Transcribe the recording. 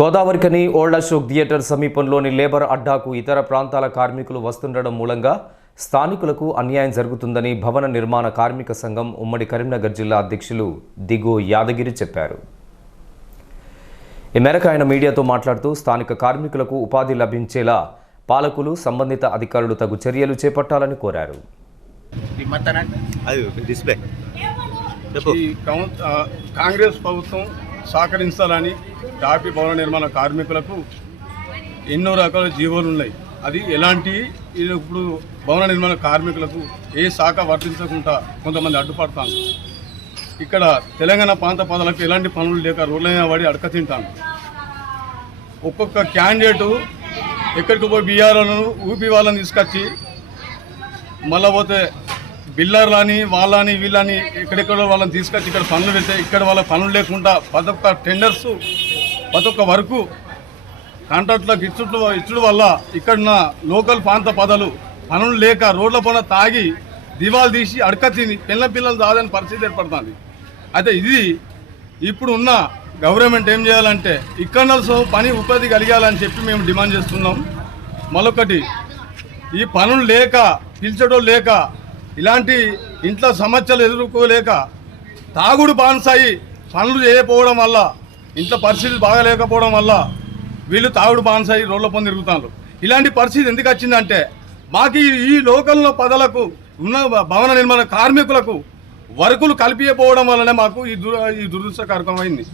Godavarikhani old Ashok theatre సమీపంలోని labour అడ్డాకు ఇతర ప్రాంతాల కార్మికులు వస్తుండడం మూలంగా స్థానికులకు అన్యాయం జరుగుతుందని భవన నిర్మాణ కార్మిక సంఘం ఉమ్మడి కరీంనగర్ జిల్లా అధ్యక్షులు దిగో యాదగిరి చెప్పారు. ఈ మేరకు ఆయన మీడియాతో మాట్లాడుతూ స్థానిక కార్మికులకు ఉపాధి లభించేలా పాలకులు సంబంధిత అధికారులు తగు చర్యలు చేపట్టాలని కోరారు. కాంగ్రెస్ ప్రభుత్వం సహకరించాలని టాపీ భవన నిర్మాణ కార్మికులకు ఎన్నో రకాల జీవోలు ఉన్నాయి. అది ఎలాంటి ఇప్పుడు భవన నిర్మాణ కార్మికులకు ఏ శాఖ వర్తించకుండా కొంతమంది అడ్డుపడతాను. ఇక్కడ తెలంగాణ ప్రాంత పదాలకు ఎలాంటి పనులు లేక రోడ్లైన పడి అడక తింటాను. ఒక్కొక్క క్యాండిడేటు ఎక్కడికి పోయి బీఆర్లను ఊపి వాళ్ళని తీసుకొచ్చి మళ్ళా పోతే బిల్లర్లని వాళ్ళని వీళ్ళని ఎక్కడెక్కడో వాళ్ళని తీసుకొచ్చి ఇక్కడ పనులు పెడితే ఇక్కడ వాళ్ళ పనులు లేకుండా ప్రతి ఒక్క టెండర్స్ ప్రతి ఒక్క వరకు కాంట్రాక్టులకు ఇచ్చుడు ఇచ్చుడు వల్ల ఇక్కడున్న లోకల్ ప్రాంత పదలు పనులు లేక రోడ్ల పైన తాగి దివాలు తీసి అడక తిని పిల్ల పిల్లలు దాదని పరిస్థితి ఏర్పడుతుంది. అయితే ఇది ఇప్పుడు ఉన్న గవర్నమెంట్ ఏం చేయాలంటే ఇక్కడ పని ఉపాధి కలిగాలని చెప్పి మేము డిమాండ్ చేస్తున్నాం. మరొకటి ఈ పనులు లేక పిలిచడం లేక ఇలాంటి ఇంట్లో సమస్యలు ఎదుర్కోలేక తాగుడు బాన్సాయి పనులు చేయకపోవడం వల్ల ఇంట్లో పరిస్థితి బాగలేకపోవడం వల్ల వీళ్ళు తాగుడు బాన్సాయి రోడ్ల పని తిరుగుతున్నారు ఇలాంటి పరిస్థితి ఎందుకు వచ్చిందంటే మాకు ఈ- లోకల్లో పదలకు ఉన్న భవన నిర్మాణ కార్మికులకు వర్కులు కలిపియపోవడం వల్లనే మాకు ఈ దుర ఈ దురదృష్టకరకమైంది.